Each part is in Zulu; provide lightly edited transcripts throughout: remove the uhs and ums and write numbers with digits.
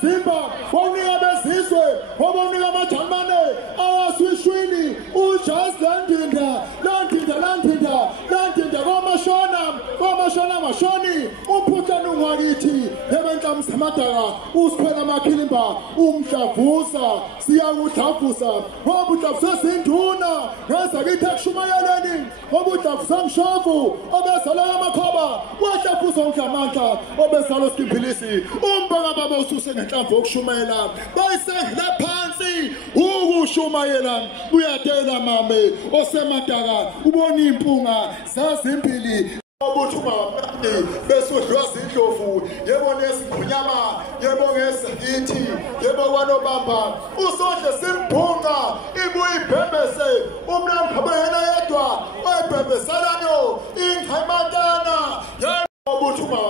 Simba, wawunika bezizwe, wawunika amaJalimane, awaswishwini, uJust Landinda, komashona mashoni, umphuthana ungakithi, ebenhlamvu samadaka, usiphela makhilimba, umdlavuza, siyakudlavuza, ngoba udlavuza sinduna, ngezakithi ekushumayeleni, ngoba udlavuza ngishovu, obezala amakhoba, wadlavuza umdlamandla, obezala uSiphilisi, umbaka baba ususe ngenhlamvu yokushumayela, bayisengile phansi, ukushumayela, uyadela mame, osemadaka, ubona impunga, zazimpili, obuthuma besudlwa zindlovu yebo nesigqunyama yebo ngezithi yebo kwanobamba usondle simphunga ibuyibhembese umlamphaba yena yedwa oyibhembesanayo ingqamatana obuthuma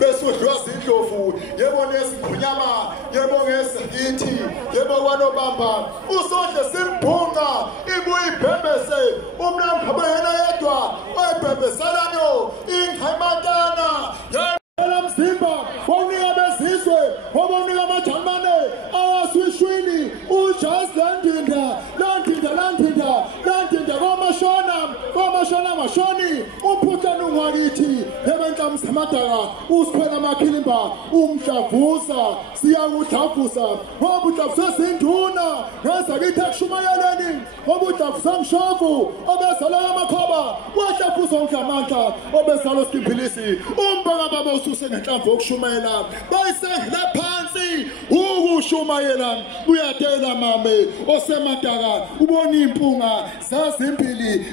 besudlwa zindlovu yebo nesigqunyama yebo ngezithi yebo kwanobamba usondle simphunga ibuyibhembese umlamphaba yena yedwa oyibhembesanayo ingqamatana Simba, wawunika bezizwe, wawunika amaJalimane, awaswishwini, uJust Landinda, komashona mashoni, umphuthana ungakithi, ebenhlamvu samadaka, usiphela makhilimba, umdlavuza, siyakudlavuza, ngoba udlavuza sinduna, ngezakithi ekushumayeleni, ngoba udlavuza ngishovu, obezala amakhoba, wadlavuza umdlamandla, obezala uSiphilisi, umbaka baba ususe ngenhlamvu yokushumayela, bayisengile phansi, ukushumayela, uyadela mame, osemadaka, ubona impunga, zazimpili.